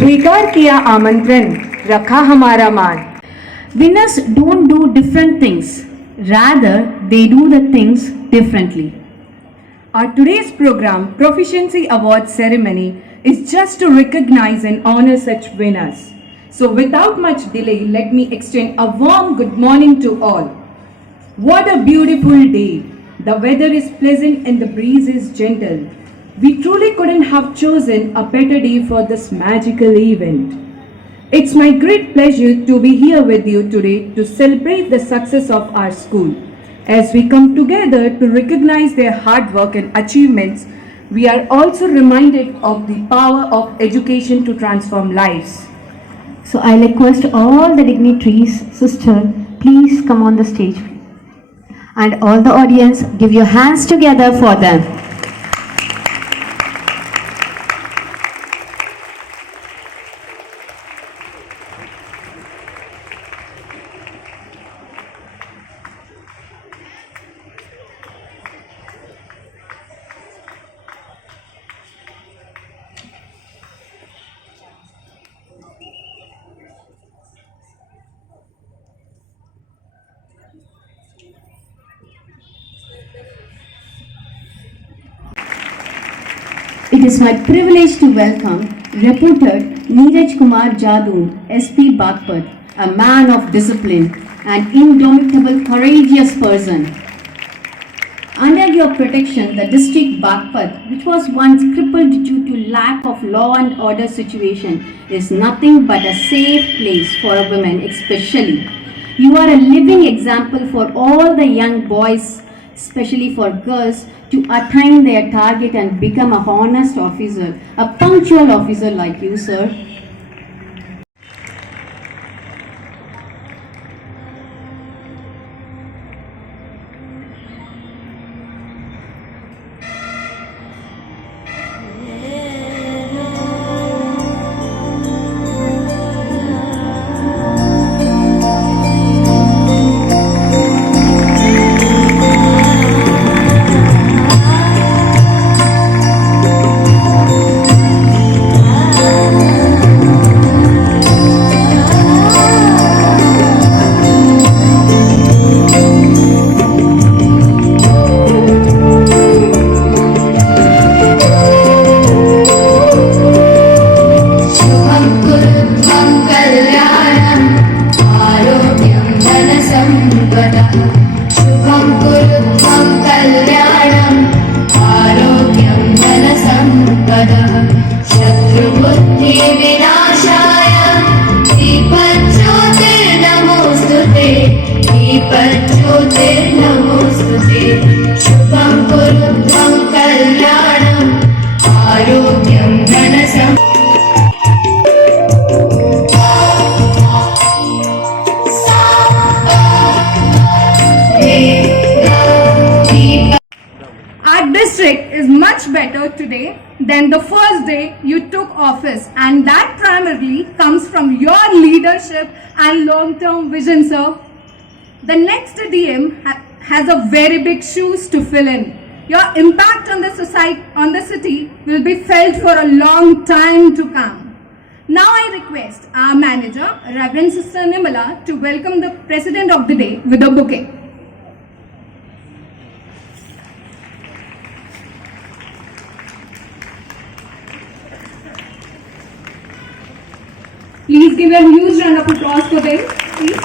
स्वीकार किया आमंत्रण, रखा हमारा मान. Winners don't do different things, rather, they do the things differently. Our today's program, Proficiency Awards Ceremony, is just to recognize and honor such winners. So, without much delay, let me extend a warm good morning to all. What a beautiful day! The weather is pleasant and the breeze is gentle. We truly couldn't have chosen a better day for this magical event. It's my great pleasure to be here with you today to celebrate the success of our school. As we come together to recognize their hard work and achievements, we are also reminded of the power of education to transform lives. So I request all the dignitaries, sister, please come on the stage. And all the audience, give your hands together for them. It is my privilege to welcome reputed Neeraj Kumar Jadoo, SP Bagpat, a man of discipline and indomitable courageous person. Under your protection, the district Bagpat, which was once crippled due to lack of law and order situation, is nothing but a safe place for women especially. You are a living example for all the young boys, especially for girls, to attain their target and become a honest officer, a punctual officer like you, sir. Our district is much better today than the first day you took office, and that primarily comes from your leadership and long-term vision, sir. The next DM has a very big shoes to fill in. Your impact on the society, on the city, will be felt for a long time to come. Now I request our manager, Reverend Sister Nimala, to welcome the President of the Day with a bouquet. Please give a huge round of applause for them, please.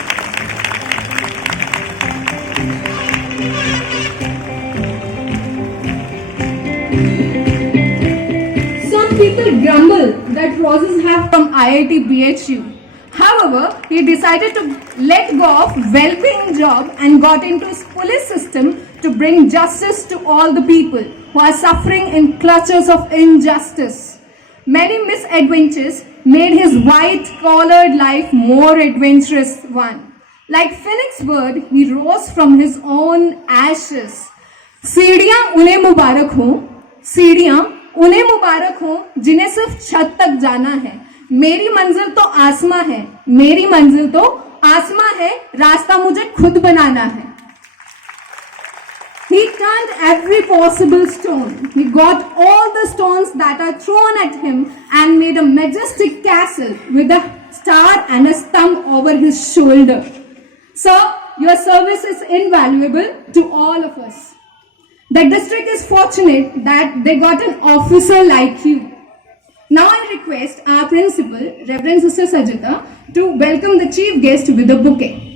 Some people grumble that roses have from IIT BHU. However, he decided to let go of well-paying job and got into his police system to bring justice to all the people who are suffering in clutches of injustice. Many misadventures made his white-collared life more adventurous one. Like phoenix bird, he rose from his own ashes. सीढ़ियां उन्हें मुबारक हो, सीढ़ियां उन्हें मुबारक हो जिन्हें सिर्फ छत तक जाना है. मेरी मंजिल तो आसमां है, मेरी मंजिल तो आसमां है, रास्ता मुझे खुद बनाना है. He turned every possible stone. He got all the stones that are thrown at him and made a majestic castle with a star and a stump over his shoulder. Sir, your service is invaluable to all of us. The district is fortunate that they got an officer like you. Now I request our principal, Reverend Sister Sajita, to welcome the chief guest with a bouquet.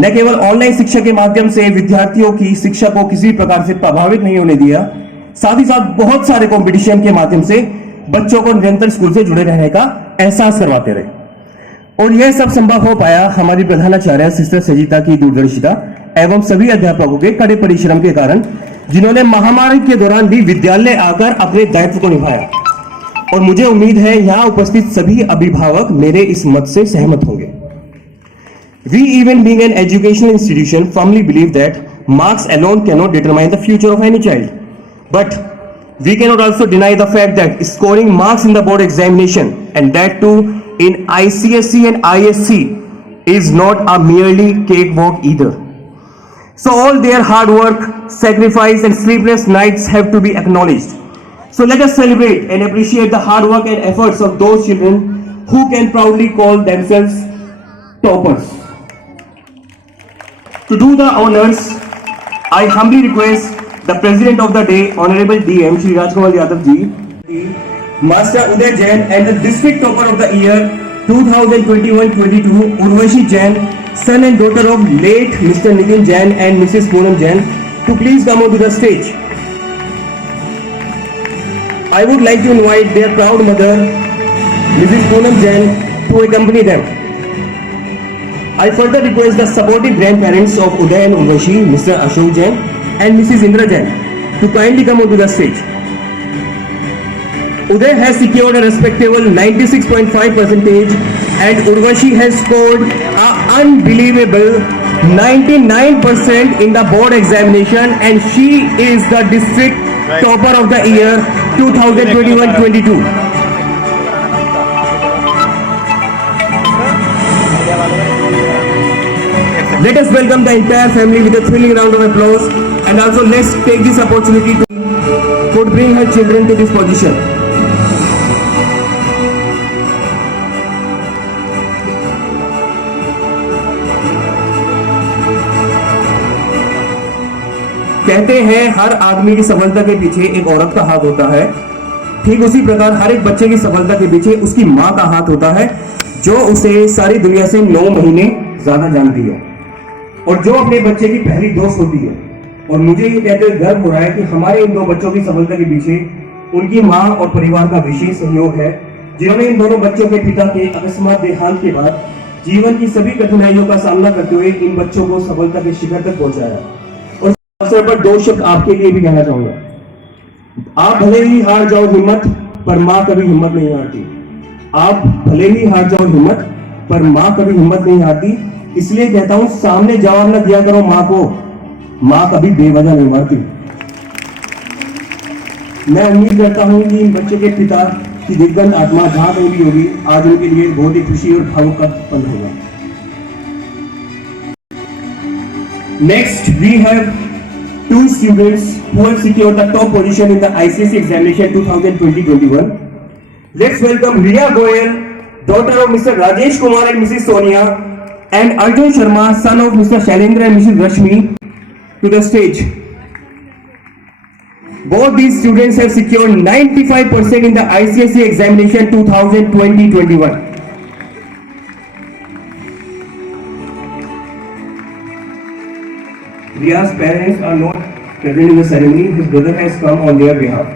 न केवल online शिक्षा के माध्यम से विद्यार्थियों की शिक्षा को किसी प्रकार से प्रभावित नहीं होने दिया, साथ ही साथ बहुत सारे कंपटीशन के माध्यम से बच्चों को निरंतर स्कूल से जुड़े रहने का एहसास करवाते रहे। और यह सब संभव हो पाया हमारी प्रधानाचार्य सिस्टर सजिता की दूरदर्शिता एवं सभी अध्यापकों के कड़े परिश्रम के कारण, जिन्होंने महामारी के दौरान भी विद्यालय आकर अपने दायित्व को निभाया। और मुझे उम्मीद है यहाँ उपस्थित सभी अभिभावक मेरे इस मत से सहमत होंगे। We, even being an educational institution, firmly believe that marks alone cannot determine the future of any child. But we cannot also deny the fact that scoring marks in the board examination, and that too in ICSE and ISC, is not a merely cakewalk either. So all their hard work, sacrifice and sleepless nights have to be acknowledged. So let us celebrate and appreciate the hard work and efforts of those children who can proudly call themselves toppers. To do the honors, I humbly request the President of the Day, Honorable DM Shri Rajkumar Yadav Ji, Master Uday Jain, and the District Topper of the Year 2021-22, Urvashi Jain, son and daughter of late Mr. Nitin Jain and Mrs. Poonam Jain, to please come onto the stage. I would like to invite their proud mother, Mrs. Poonam Jain, to accompany them. I further request the supportive grandparents of Uday and Urvashi, Mr. Ashok Jain and Mrs. Indra Jain, to kindly come onto the stage. Uday has secured a respectable 96.5% and Urvashi has scored an unbelievable 99% in the board examination, and she is the district topper of the year 2021-22. Let us welcome the entire family with a thrilling round of applause, and also let's take this opportunity to could bring her children to this position. कहते हैं हर आदमी की सफलता के पीछे एक औरत का हाथ होता है, ठीक उसी प्रकार हर एक बच्चे की सफलता के पीछे उसकी माँ का हाथ होता है, जो उसे सारी दुनिया से 9 महीने ज्यादा जानती है और जो अपने बच्चे की पहली दोस्त होती है। और मुझे ये कहते हुए गर्व हो रहा है कि हमारे इन 2 बच्चों की सफलता के पीछे उनकी माँ और परिवार का विशेष सहयोग है, जिन्होंने इन दोनों बच्चों के पिता के अकस्मात देहांत के बाद जीवन की सभी कठिनाइयों का सामना करते हुए इन बच्चों को सफलता के शिखर तक पहुंचाया। और इस अवसर पर 2 शब्द आपके लिए भी कहना चाहूंगा। आप भले ही हार जाओ हिम्मत, पर माँ कभी हिम्मत नहीं हारती। आप भले ही हार जाओ हिम्मत, पर माँ कभी हिम्मत नहीं हारती। इसलिए कहता हूं, सामने जवाब न दिया करो माँ को, माँ कभी बेवजह नहीं मरती। मैं उम्मीद करता हूं कि इन बच्चों के पिता की दिग्गज आत्मा जहां कहीं भी होगी, आज उनके लिए बहुत ही खुशी और भावुक का पल होगा। Next we have 2 students who have secured the top position in the ICSE examination 2020-21. Let's welcome Riya Goyal, daughter of Mr. Rajesh Kumar and Mrs. Sonia, and Arjun Sharma, son of Mr. Shailendra and Mrs. Rashmi, to the stage. Both these students have secured 95% in the ICSE examination 2020-21. Riya's parents are not present in the ceremony. His brother has come on their behalf.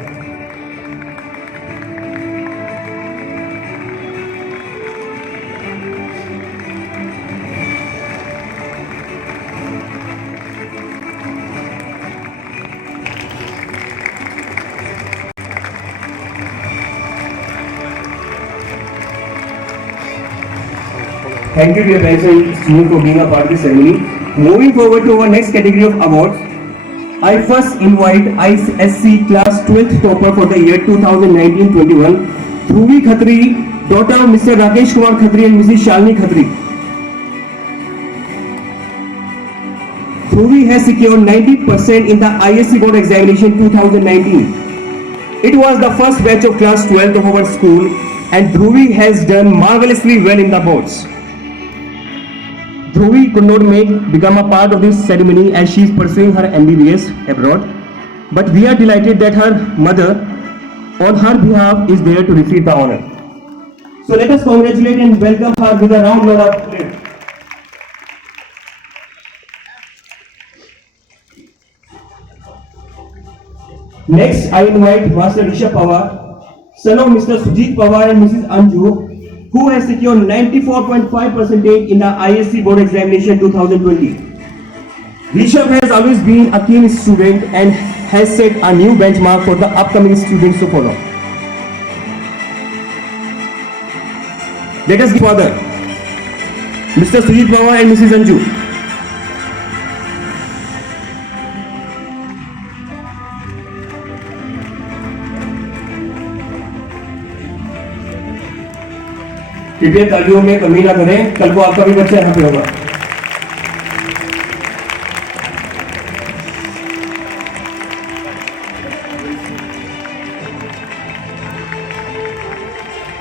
Thank you, dear parents and students, for being a part of this ceremony. Moving forward to our next category of awards, I first invite ISC class 12th topper for the year 2019-21, Dhruvi Khatri, daughter of Mr. Rakesh Kumar Khatri and Mrs. Shalini Khatri. Dhruvi has secured 90% in the ISC board examination 2019. It was the first batch of class 12th of our school, and Dhruvi has done marvelously well in the boards. Dhruvi could not become a part of this ceremony as she is pursuing her MBBS abroad, but we are delighted that her mother on her behalf is there to receive the honor. So let us congratulate and welcome her with a round of applause. Next, I invite Master Rishabh Pawar, son of Mr. Sujit Pawar and Mrs. Anju, who has secured 94.5% in the ISC board examination 2020. Rishabh has always been a keen student and has set a new benchmark for the upcoming students to follow. Let us give father. Mr. Sujit Bawa and Mrs. Anju. कृपया तालियों में कमी ना करें, कल को आपका भी बच्चा यहाँ पे होगा।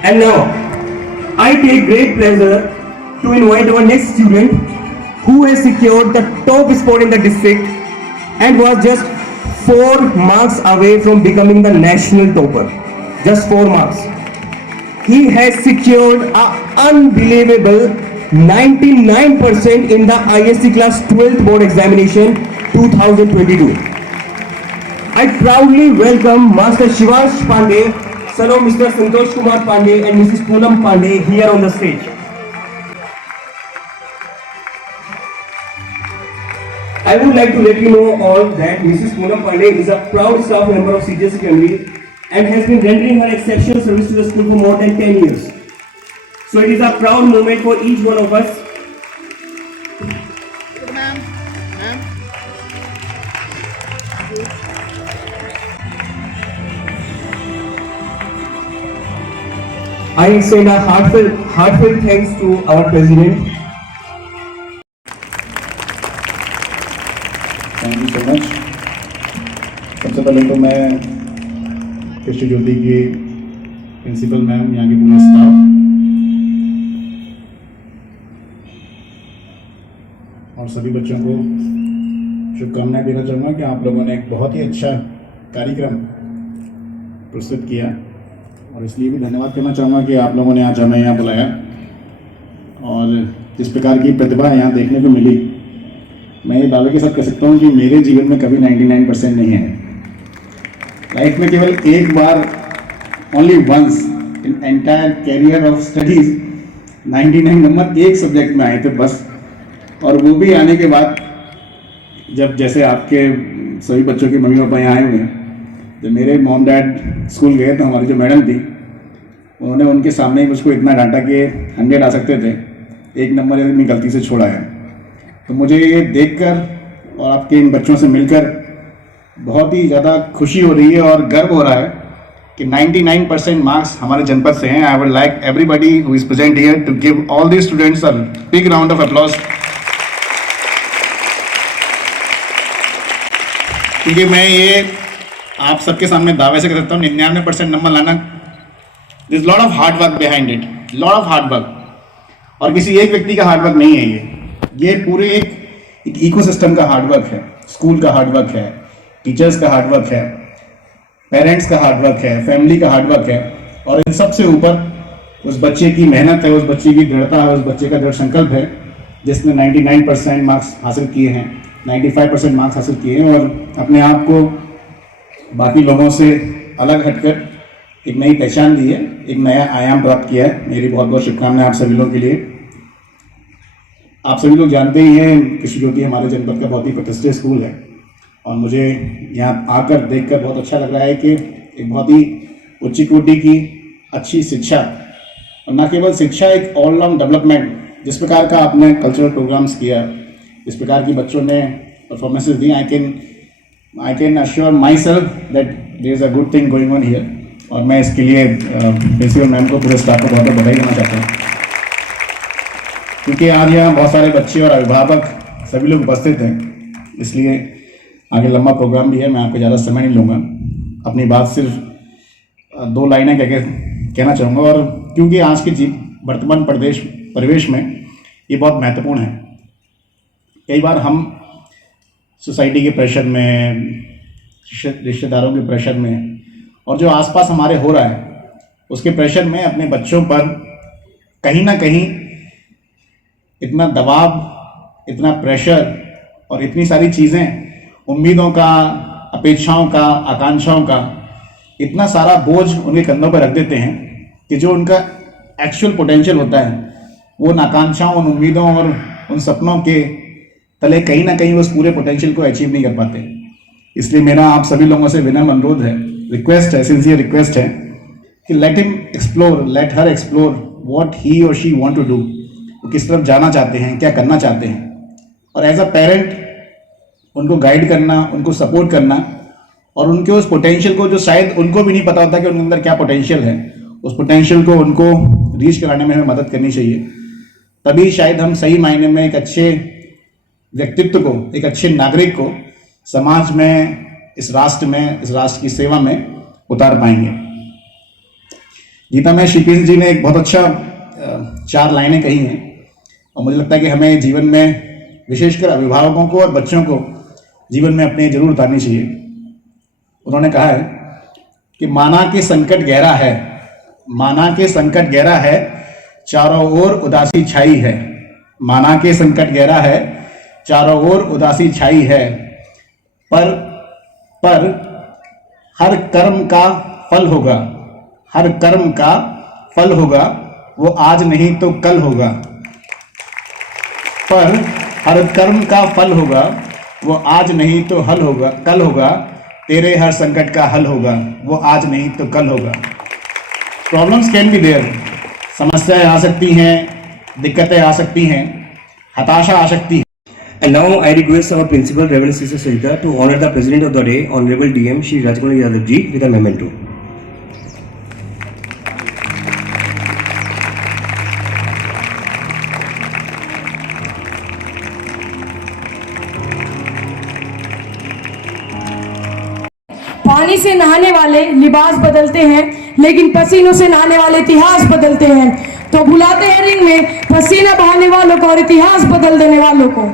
And now, I take great pleasure to invite our next student who has secured the top spot in the district and was just 4 marks away from becoming the national topper. Just 4 marks. He has secured an unbelievable 99% in the ISC class 12th board examination 2022. I proudly welcome Master Shivash Pandey, son of Mr. Santosh Kumar Pandey and Mrs. Poonam Pandey here on the stage. I would like to let you know all that Mrs. Poonam Pandey is a proud staff member of CJC family and has been rendering her exceptional service to the school for more than 10 years. So it is a proud moment for each one of us. I extend a heartfelt thanks to our president. Thank you so much. सबसे पहले तो मैं कृषि ज्योति की principal ma'am, यहाँ के पूरे staff और सभी बच्चों को शुभकामनाएं देना चाहूँगा कि आप लोगों ने एक बहुत ही अच्छा कार्यक्रम प्रस्तुत किया और इसलिए भी धन्यवाद करना चाहूँगा कि आप लोगों ने आज हमें यहाँ बुलाया और जिस प्रकार की प्रतिभा यहाँ देखने को मिली, मैं ये दावे के साथ कह सकता हूँ कि मेरे जीवन में कभी 99% नहीं है। लाइफ में केवल एक बार, only once in entire career of studies 99 number एक सब्जेक्ट में आए थे बस, और वो भी आने के बाद जब जैसे आपके सभी बच्चों के मम्मी पापा यहाँ आए हुए हैं, जब मेरे मॉम डैड स्कूल गए तो हमारी जो मैडम थी उन्होंने उनके सामने ही मुझको इतना डांटा कि 100 आ सकते थे, एक नंबर यदि मैं गलती से छोड़ा है। तो मुझे ये देखकर और आपके इन बच्चों से मिलकर बहुत ही ज़्यादा खुशी हो रही है और गर्व हो रहा है कि 99% मार्क्स हमारे जनपद से हैं। I would like everybody who is present here to give all the students a big round of applause, क्योंकि मैं ये आप सबके सामने दावे से कह सकता हूँ 99% नंबर लाना, this lot of hard work behind it, lot of hard work, और किसी एक व्यक्ति का हार्ड वर्क नहीं है ये पूरे एक इकोसिस्टम का हार्ड वर्क है। स्कूल का हार्ड वर्क है, टीचर्स का हार्ड वर्क है, पेरेंट्स का हार्ड वर्क है, फैमिली का हार्ड वर्क है, और इन सबसे ऊपर उस बच्चे की मेहनत है, उस बच्चे की दृढ़ता है, उस बच्चे का दृढ़ संकल्प है जिसने 99% मार्क्स हासिल किए हैं, 95% मार्क्स हासिल किए हैं और अपने आप को बाकी लोगों से अलग हटकर एक नई पहचान दी है, एक नया आयाम प्राप्त किया है। मेरी बहुत बहुत शुभकामनाएं आप सभी लोगों के लिए। आप सभी लोग जानते ही हैं कृषि ज्योति हमारे जनपद का बहुत ही प्रतिष्ठित स्कूल है और मुझे यहाँ आकर देखकर बहुत अच्छा लग रहा है कि एक बहुत ही उच्च कोटि की अच्छी शिक्षा, और न केवल शिक्षा, एक ऑलराउंड डेवलपमेंट, जिस प्रकार का आपने कल्चरल प्रोग्राम्स किया, जिस प्रकार की बच्चों ने परफॉर्मेंसेस दी, I can assure myself that there is a good thing going on here, और मैं इसके लिए प्रिंसिपल मैम को, पूरे स्टाफ को बहुत बहुत बधाई देना चाहता हूँ, क्योंकि आज यहाँ बहुत सारे बच्चे और अभिभावक सभी लोग उपस्थित हैं। इसलिए आगे लंबा प्रोग्राम भी है, मैं आपको ज़्यादा समय नहीं लूँगा, अपनी बात सिर्फ 2 लाइनें कहना चाहूँगा। और क्योंकि आज के वर्तमान परिवेश में ये बहुत महत्वपूर्ण है। कई बार हम सोसाइटी के प्रेशर में, रिश्तेदारों के प्रेशर में, और जो आसपास हमारे हो रहा है उसके प्रेशर में अपने बच्चों पर कहीं ना कहीं इतना दबाव, इतना प्रेशर और इतनी सारी चीज़ें, उम्मीदों का, अपेक्षाओं का, आकांक्षाओं का इतना सारा बोझ उनके कंधों पर रख देते हैं कि जो उनका एक्चुअल पोटेंशियल होता है वो उन आकांक्षाओं, उन उम्मीदों और उन सपनों के तले कहीं ना कहीं उस पूरे पोटेंशियल को अचीव नहीं कर पाते। इसलिए मेरा आप सभी लोगों से विनम्र अनुरोध है, रिक्वेस्ट है, सिंसियर रिक्वेस्ट है कि let him explore, let her explore what he और शी वांट टू डू। वो किस तरफ जाना चाहते हैं, क्या करना चाहते हैं, और एज अ पेरेंट उनको गाइड करना, उनको सपोर्ट करना, और उनके उस पोटेंशियल को जो शायद उनको भी नहीं पता होता कि उनके अंदर क्या पोटेंशियल है, उस पोटेंशियल को उनको रीच कराने में हमें मदद करनी चाहिए। तभी शायद हम सही मायने में एक अच्छे व्यक्तित्व को, एक अच्छे नागरिक को समाज में, इस राष्ट्र की सेवा में उतार पाएंगे। गीता में श्री कृष्ण जी ने एक बहुत अच्छा 4 लाइनें कही हैं, और मुझे लगता है कि हमें जीवन में, विशेषकर अभिभावकों को और बच्चों को जीवन में अपने जरूर उतारनी चाहिए। उन्होंने कहा है कि माना कि संकट गहरा है, माना के संकट गहरा है, चारों ओर उदासी छाई है। माना के संकट गहरा है, चारों ओर उदासी छाई है, पर हर कर्म का फल होगा, हर कर्म का फल होगा, वो आज नहीं तो कल होगा। पर हर कर्म का फल होगा, वो आज नहीं तो कल होगा। तेरे हर संकट का हल होगा, वो आज नहीं तो कल होगा। प्रॉब्लम्स कैन बी देयर, समस्याएं आ सकती हैं, दिक्कतें आ सकती हैं, हताशा आ सकती है। And now I request our principal, Reverend Sister Sarita, to honor the President of the day, Honorable DM Shri Rajkumar Yadav ji, with a memento. पानी से नहाने वाले लिबास बदलते हैं, लेकिन पसीनों से नहाने वाले इतिहास बदलते हैं। तो बुलाते हैं रिंग में पसीना बहाने वालों को और इतिहास बदल देने वालों को।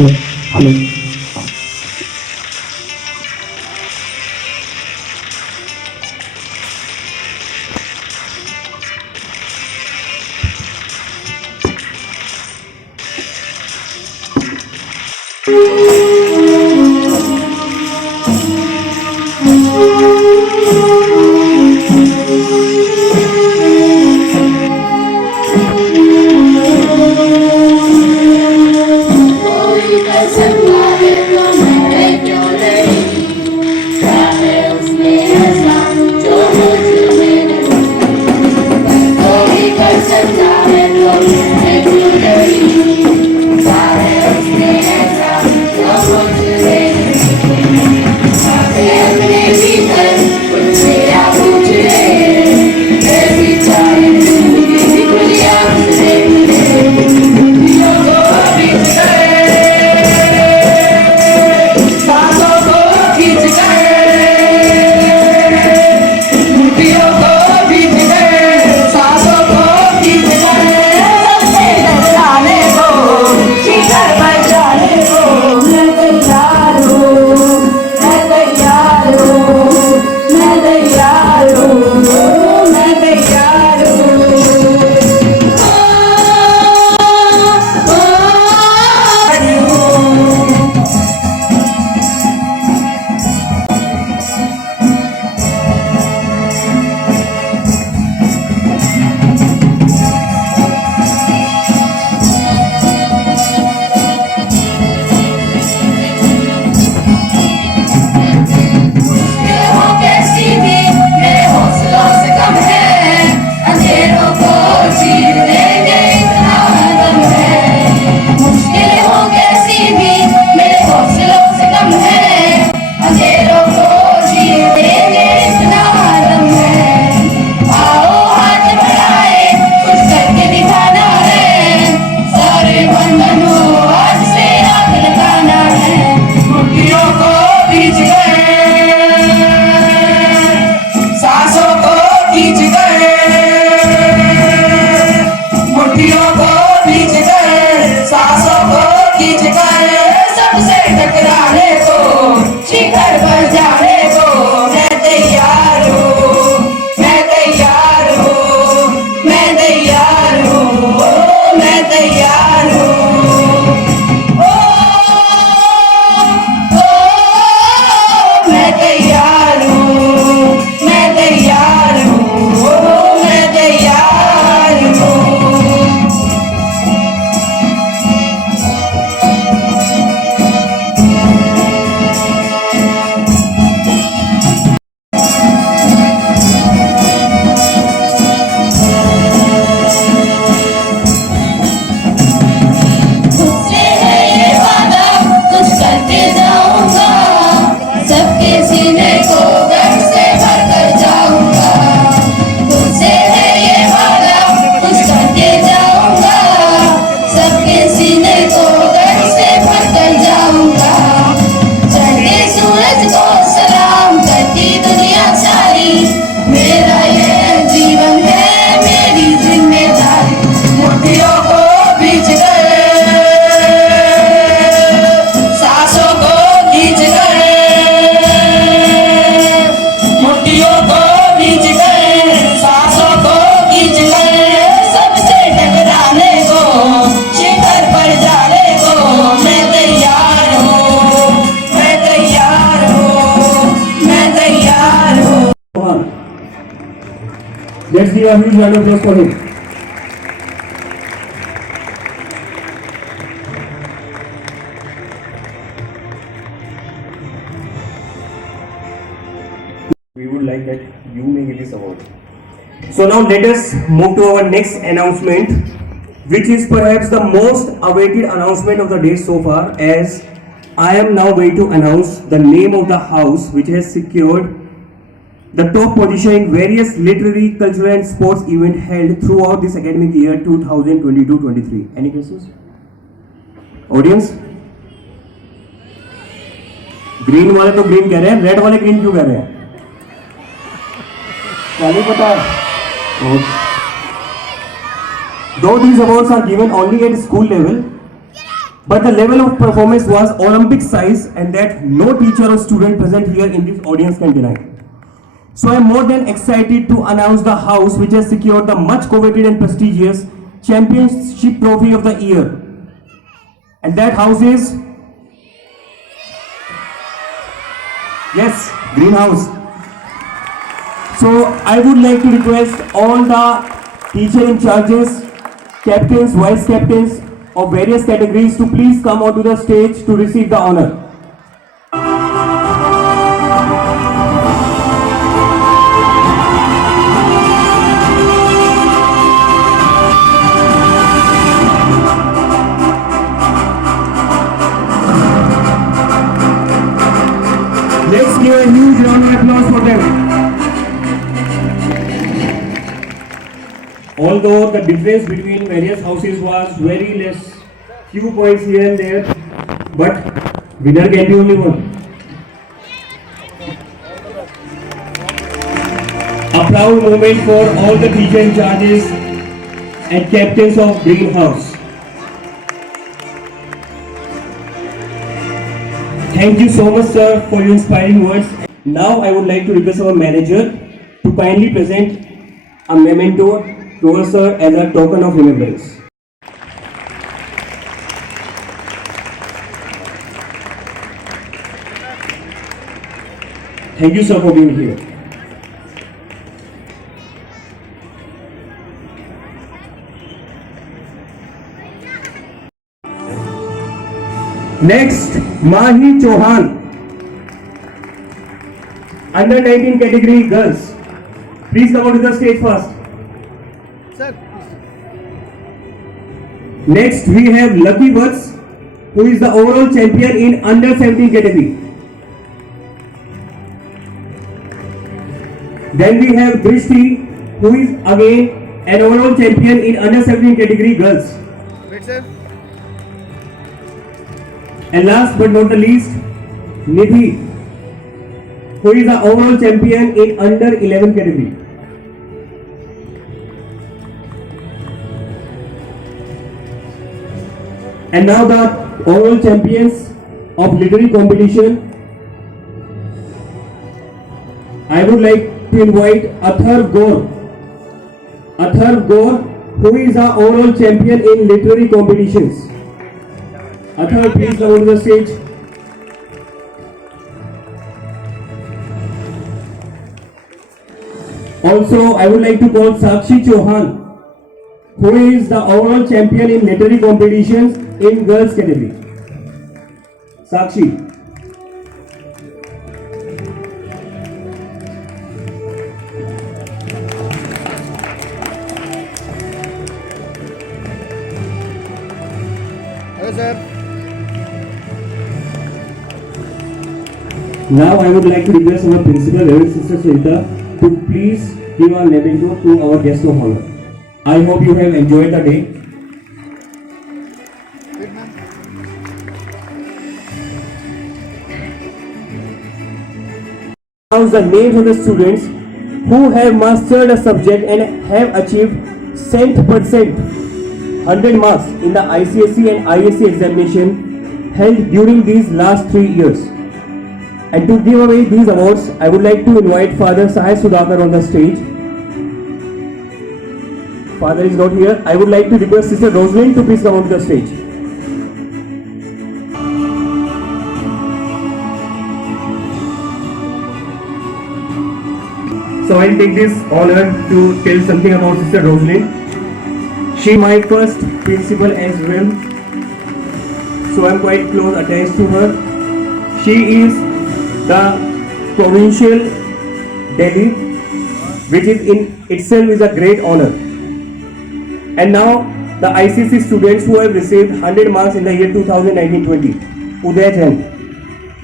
Hello Let's give a huge round of applause for him. We would like that you may get this award. So now let us move to our next announcement, which is perhaps the most awaited announcement of the day so far, as I am now going to announce the name of the house which has secured the top position in various literary, cultural and sports events held throughout this academic year 2022-23. Any questions? Audience? Green वाले तो green कह रहे हैं, red वाले green क्यों कह रहे हैं? क्या नहीं पता? Though these awards are given only at school level, but the level of performance was Olympic size, and that no teacher or student present here in this audience can deny. So I am more than excited to announce the house which has secured the much coveted and prestigious championship trophy of the year. And that house is, yes, Greenhouse. So I would like to request all the teacher in charges, captains, vice captains of various categories to please come onto the stage to receive the honor. Let's give a huge round of applause for them. Although the difference between various houses was very less, few points here and there, but winner can be only one. A proud moment for all the teacher in charges and captains of Greenhouse. Thank you so much, sir, for your inspiring words. Now I would like to request our manager to kindly present a memento to us, sir, as a token of remembrance. Thank you, sir, for being here. Next, Mahi Chauhan, under 19 category girls. Please come onto the stage first. Next, we have Lucky Butts, who is the overall champion in under 17 category. Then we have Drishti, who is again an overall champion in under 17 category girls. And last but not the least, Nidhi, who is the overall champion in under 11 category. And now the overall champions of literary competition. I would like to invite Athar Gaur. Athar Gaur, who is the overall champion in literary competitions. Athar, please come on the stage. Also, I would like to call Sakshi Chauhan, who is the overall champion in literary competitions in girls category. Sakshi. Hello, sir. Now I would like to request our principal, Reverend Sister Sunita, to please give a memento to our guest of honor. I hope you have enjoyed the day. Announce the names of the students who have mastered a subject and have achieved 100% 100 marks in the ICSE and ISC examination held during these last 3 years. And to give away these awards, I would like to invite Father Sahai Sudhakar on the stage. Father is not here. I would like to request Sister Rosalind to please come on the stage. So I'll take this honor to tell something about Sister Rosalind. She is my first principal as well, so I'm quite close attached to her. She is the provincial Delhi, which is in itself is a great honor. And now the ICC students who have received 100 marks in the year 2019-20, Uday Jain,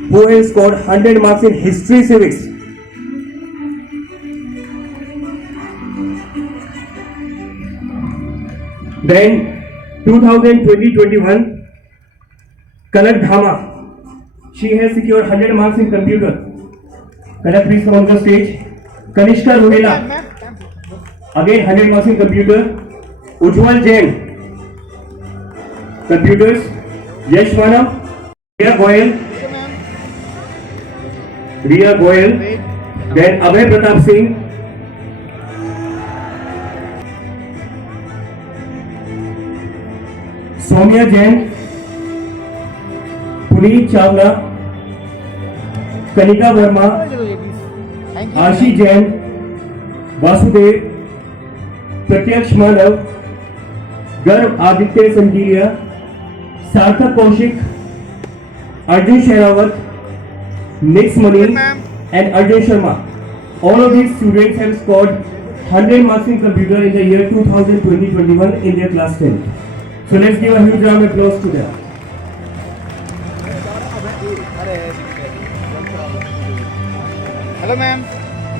who has scored 100 marks in history civics. Then 2020-21, Kanak Dhama, she has secured 100 marks in computer. Kanak, please come on the stage. Kanishka Rohela, again 100 marks in computer. Ujjwal Jain, computers. Yash Manav, Riya Goyal, then अभय प्रताप सिंह, सौम्या जैन, पुनीत चावला, कनिका वर्मा, आशी जैन, वासुदेव, प्रत्यक्ष मानव, गर्भ आदित्य संजीलिया, सार्थक Kaushik, Arjun Sherawat, Nix Mani and Arjun Sharma. All of these students have scored 100 marks in computer in the year 2020-21 in their class 10. So let's give a huge round of applause to them. Hello, ma'am.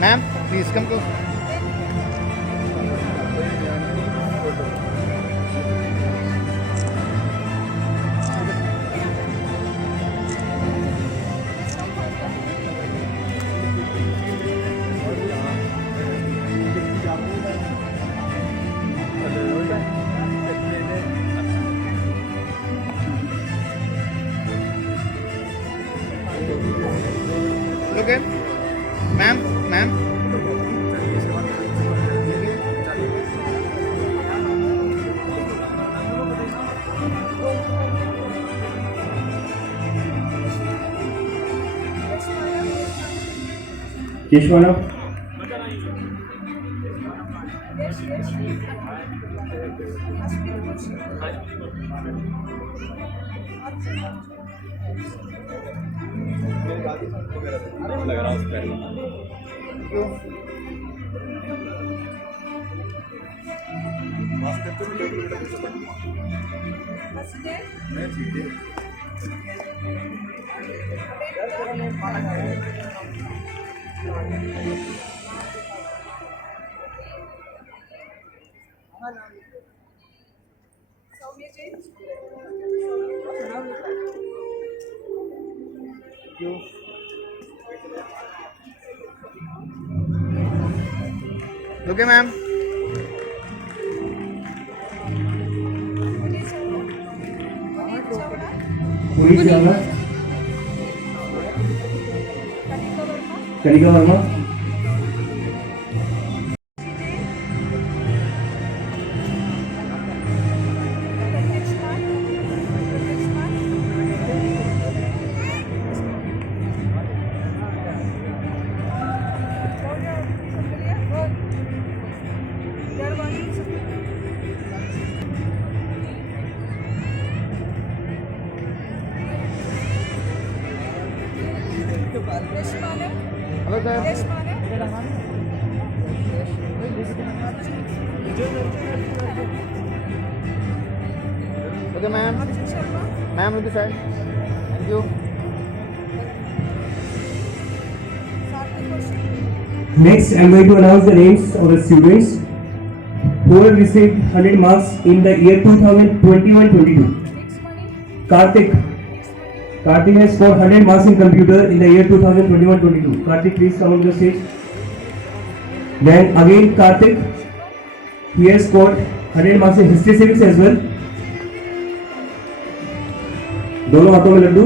Ma'am, please come close. Look at, ma'am. Keshwana. Okay, ma'am. Puneet Chawla, Kanika Verma, Hello, sir. Okay, ma'am. Ma'am, with the side. Thank you. Next, I'm going to announce the names of the students who have received 100 marks in the year 2021-22. Karthik has scored 100 marks in computer in the year 2021-22. Karthik, please come on the stage. Then again Karthik, he has scored 100 marks in history civics as well. दोनों हाथों में Laddu.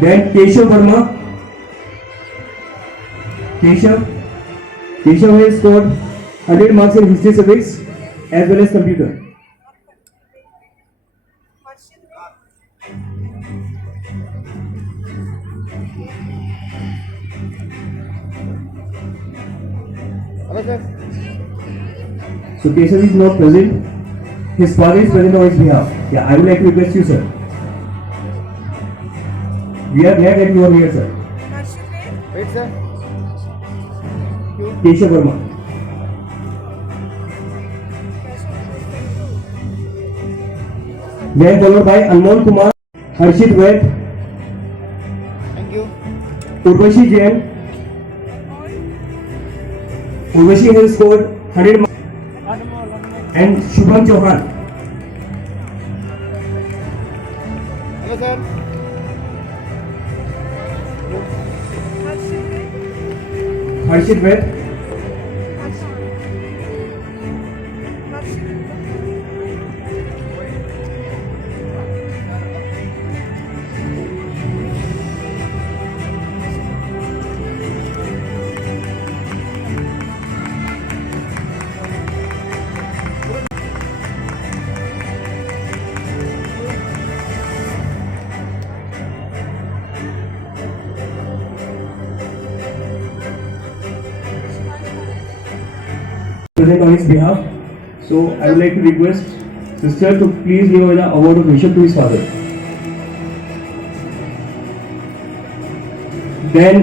Then Keshav Verma. Keshav has scored 100 marks in history civics as well as computer. Hello, sir. So Keshav is not present. His father is present on his behalf. Yeah, I would like to request you, sir. We are glad that you are here, sir. Wait, sir. Keshav Verma. Then followed by Anmol Kumar, Harshit Wet, Thank you. Urvashi Jain. Urvashi has scored 100 marks. And Shubham Chauhan. Hello, sir. Harshit Wet. present on his behalf. So I would like to request sister to please give the award of worship to his father. Then,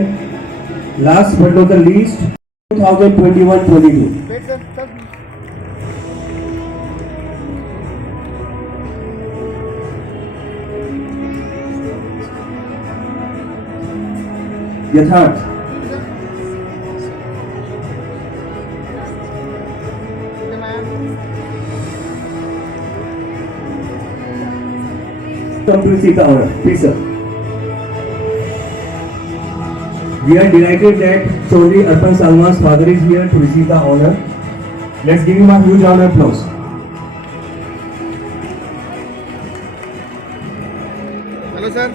last but not the least, 2021-22. यथार्थ come to receive the honor. Please, sir. We are delighted that Chaudhary Arpan Salman's father is here to receive the honor. Let's give him a huge round of applause. Hello, sir.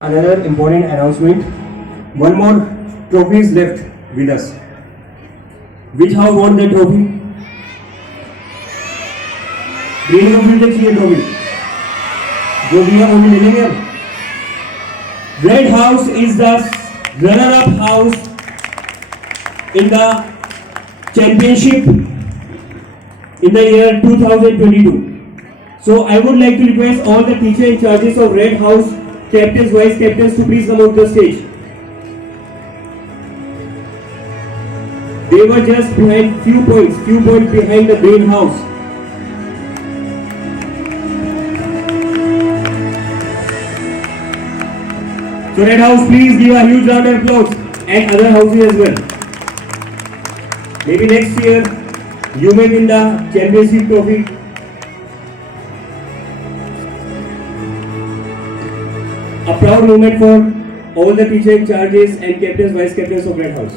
Another important announcement. One more trophy is left with us. Which house won the trophy? Green को फिर चाहिए trophy जो भी है वो भी ले लेंगे हम. Red house is the runner up house in the championship in the year 2022. So I would like to request all the teacher in charges of Red House, captains, vice captains to please come out the stage. They were just behind few points behind the Green House. So Red House, please give a huge round of applause, and other houses as well. Maybe next year you may win the championship trophy. A proud moment for all the teacher in charges and captains, vice captains of Red House.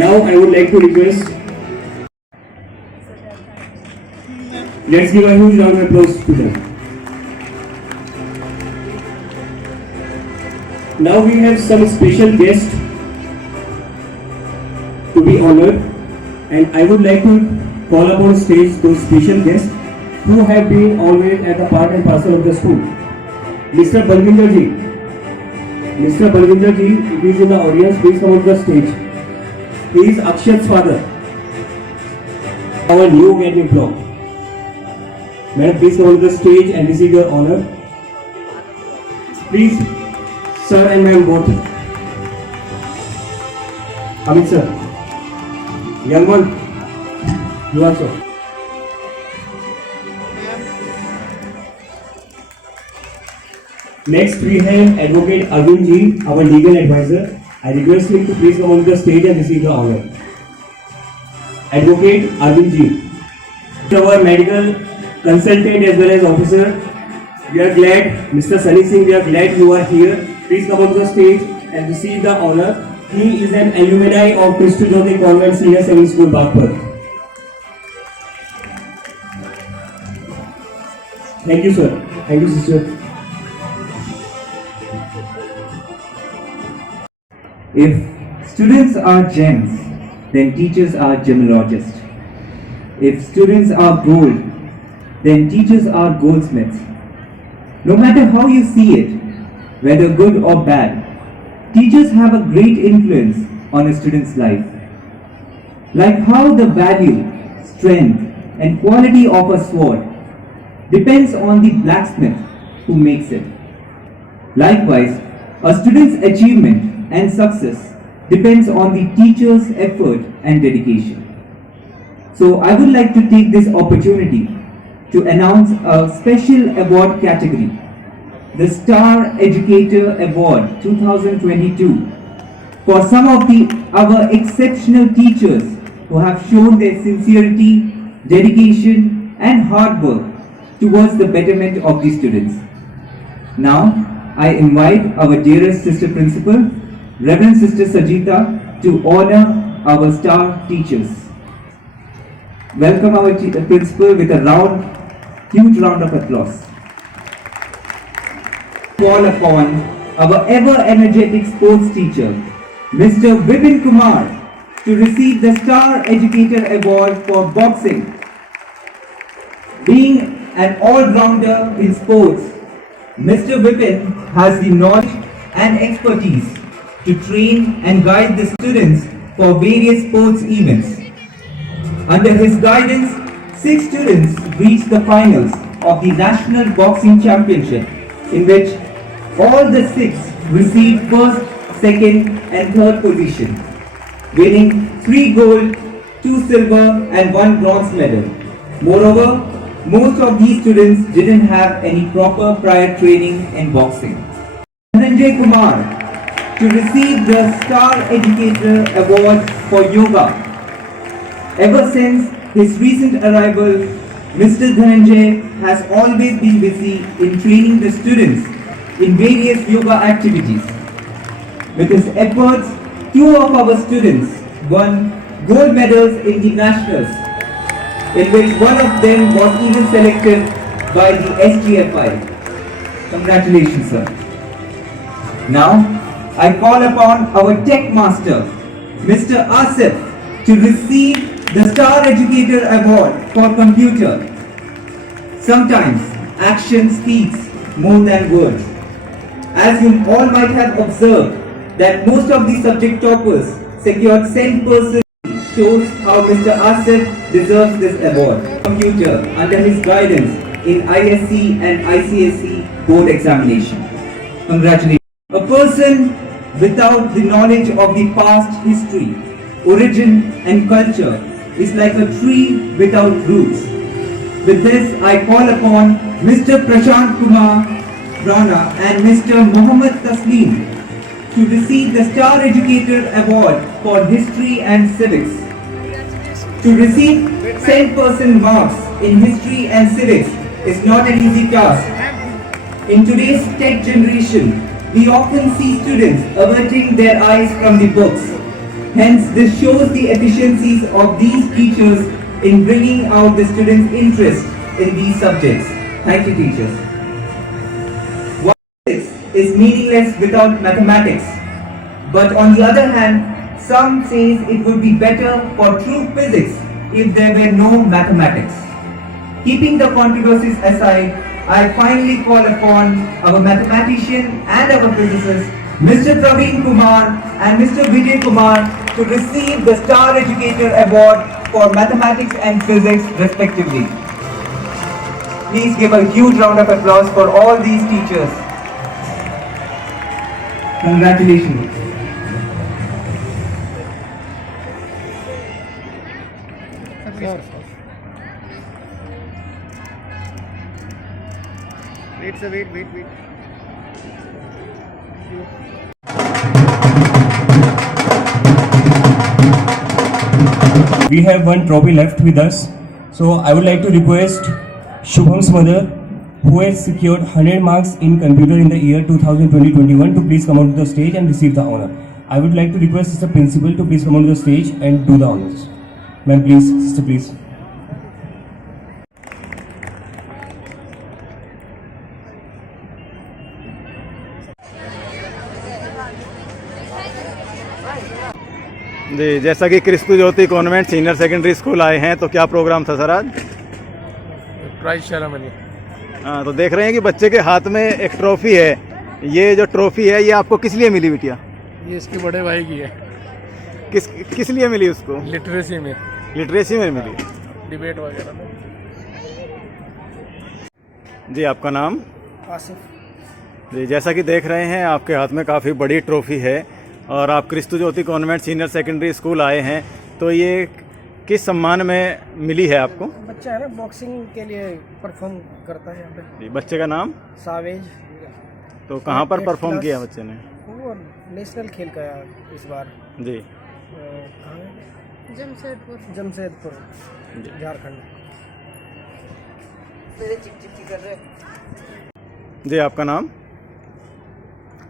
Now I would like to request, let's give a huge round of applause to them. Now we have some special guests to be honored, and I would like to call upon stage those special guests who have been always at the part and parcel of the school. Mr. Balvinder ji, Mr. Balvinder ji, if he is in the audience, please come on the stage. He is Akshat's father, our new academic block. Madam, please come on the stage and receive your honor. Please, sir and ma'am both. Amit sir, young one, you also. Next we have Advocate Arvind ji, our legal advisor. I request him to please come on the stage and receive the honor. Advocate Arvind ji, our medical consultant as well as officer. We are glad, Mr. Sunny Singh, we are glad you are here. Please come on the stage and receive the honor. He is an alumni of Christo Jyoti Convent Senior Secondary School, Bagpat. Thank you, sir. Thank you, sister. If students are gems, then teachers are gemologists. If students are gold, then teachers are goldsmiths. No matter how you see it, whether good or bad, teachers have a great influence on a student's life. Like how the value, strength, and quality of a sword depends on the blacksmith who makes it. Likewise, a student's achievement and success depends on the teacher's effort and dedication. So I would like to take this opportunity to announce a special award category, the Star Educator Award 2022, for some of our exceptional teachers who have shown their sincerity, dedication, and hard work towards the betterment of the students. Now, I invite our dearest sister principal, Reverend Sister Sajita, to honor our star teachers. Welcome our principal with a huge round of applause. Call upon our ever energetic sports teacher, Mr. Vipin Kumar, to receive the Star Educator Award for boxing. Being an all-rounder in sports, Mr. Vipin has the knowledge and expertise to train and guide the students for various sports events. Under his guidance, 6 students reached the finals of the National Boxing Championship, in which all the 6 received first, second and third position, winning 3 gold, 2 silver and 1 bronze medal. Moreover, most of these students didn't have any proper prior training in boxing. Dhananjay Kumar to receive the Star Educator Award for Yoga. Ever since his recent arrival, Mr. Dhananjay has always been busy in training the students in various yoga activities. With his efforts, 2 of our students won gold medals in the nationals, in which one of them was even selected by the SGFI. Congratulations, sir. Now, I call upon our tech master, Mr. Asif, to receive the Star Educator Award for Computer. Sometimes action speaks more than words. As you all might have observed that most of the subject toppers secured same person, shows how Mr. Asif deserves this award. Computer under his guidance in ISC and ICSE board examination. Congratulations. A person without the knowledge of the past history, origin and culture is like a tree without roots. With this, I call upon Mr. Prashant Kumar Rana and Mr. Mohammad Taslim to receive the Star Educator Award for History and Civics. To receive 10% marks in History and Civics is not an easy task. In today's tech generation, we often see students averting their eyes from the books. Hence, this shows the efficiencies of these teachers in bringing out the students' interest in these subjects. Thank you, teachers. Physics is meaningless without mathematics. But on the other hand, some says it would be better for true physics if there were no mathematics. Keeping the controversies aside, I finally call upon our mathematician and our physicist, Mr. Praveen Kumar and Mr. Vijay Kumar, to receive the Star Educator Award for Mathematics and Physics respectively. Please give a huge round of applause for all these teachers. Congratulations. Wait, sir, wait. We have one trophy left with us. So I would like to request Shubham's mother, who has secured 100 marks in computer in the year 2020-21, to please come onto the stage and receive the honor. I would like to request the principal to please come onto the stage and do the honors. Ma'am, please, sister, please. जी, जैसा कि Kristu Jyoti convent senior secondary school आए हैं, तो क्या programme था sir आज? Prize ceremony. हाँ, तो देख रहे हैं कि बच्चे के हाथ में एक ट्रॉफी है। ये जो ट्रॉफी है, ये आपको किस लिए मिली बिटिया? ये इसके बड़े भाई की है। किस लिए मिली उसको? लिटरेसी में मिली। डिबेट वगैरह में। जी, आपका नाम? आसिफ। जी, जैसा कि देख रहे हैं आपके हाथ में काफ़ी बड़ी ट्रॉफी है और आप क्रिस्तु Jyoti convent senior secondary school आए हैं, तो ये किस सम्मान में मिली है आपको? बच्चा है ना, बॉक्सिंग के लिए परफॉर्म करता है यहाँ पे। जी, बच्चे का नाम? सावेज। तो कहाँ पर परफॉर्म किया बच्चे ने? वो नेशनल खेल का है इस बार। जी, कहाँ है? जमशेदपुर झारखंड। कर रहे। जी, आपका नाम?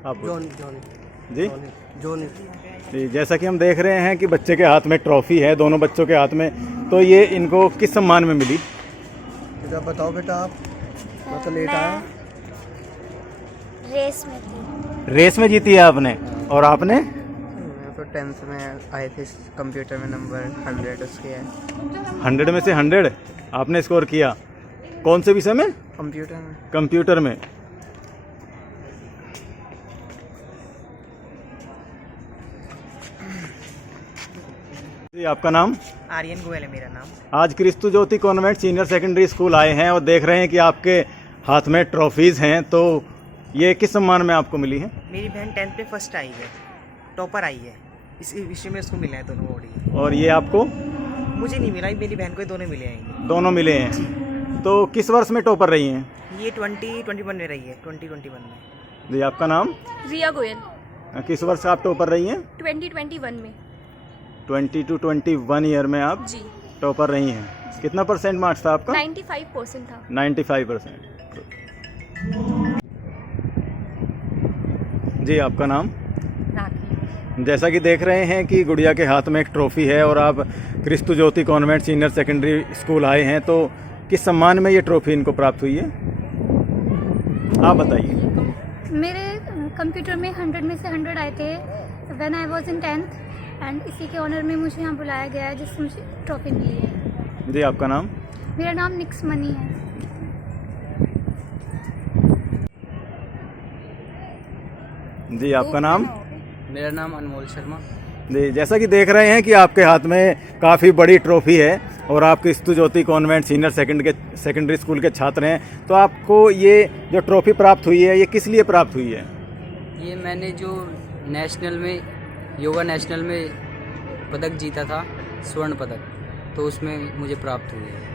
आप जी, जी, जैसा कि हम देख रहे हैं कि बच्चे के हाथ में ट्रॉफी है, दोनों बच्चों के हाथ में, तो ये इनको किस सम्मान में मिली? बेटा बताओ बेटा, आप मैं तो लेट आया। रेस में जीती है आपने, और आपने? मैं तो 10th में आए थे, कंप्यूटर में नंबर 100 उसके है। 100 में से 100 आपने स्कोर किया। कौन से विषय में? कंप्यूटर में। कंप्यूटर में। जी आपका नाम? आर्यन गोयल है मेरा नाम। आज क्रिस्तु Jyoti convent senior secondary school आए हैं और देख रहे हैं कि आपके हाथ में ट्रॉफीज़ हैं, तो ये किस सम्मान में आपको मिली है? मेरी बहन 10th में फर्स्ट आई है, टॉपर आई है, इसी विषय में उसको मिला है दोनों अवार्ड। और ये आपको? मुझे नहीं मिला, मेरी बहन को दोनों मिले हैं। दोनों मिले हैं। तो किस वर्ष में टॉपर रही हैं? ये 2021 में रही है, 2021 में। जी आपका नाम? रिया गोयल। किस वर्ष आप टॉपर रही हैं? 2021 में। 20 to 21 ईयर में आप जी टॉपर रही हैं। कितना % मार्क्स था आपका? 95% था। 95%। जी आपका नाम? राखी। जैसा कि देख रहे हैं कि गुड़िया के हाथ में एक ट्रॉफी है और आप क्रिस्तु Jyoti convent senior secondary school आए हैं, तो किस सम्मान में ये ट्रॉफी इनको प्राप्त हुई है, आप बताइए। मेरे कंप्यूटर में 100 में से 100 आए थे when I was in 10th and इसी के ऑनर में मुझे यहाँ बुलाया गया है जिससे मुझे ट्रॉफी मिली है। जी आपका नाम? मेरा नाम निक्स मनी है। जी आपका नाम? मेरा नाम अनमोल शर्मा। जी जैसा कि देख रहे हैं कि आपके हाथ में काफ़ी बड़ी ट्रॉफी है और आप क्रिस्तु Jyoti convent senior secondary school के छात्र हैं, तो आपको ये जो ट्रॉफी प्राप्त हुई है ये किस लिए प्राप्त हुई है? ये मैंने जो नेशनल में, योगा नेशनल में पदक जीता था, स्वर्ण पदक, तो उसमें मुझे प्राप्त हुई है।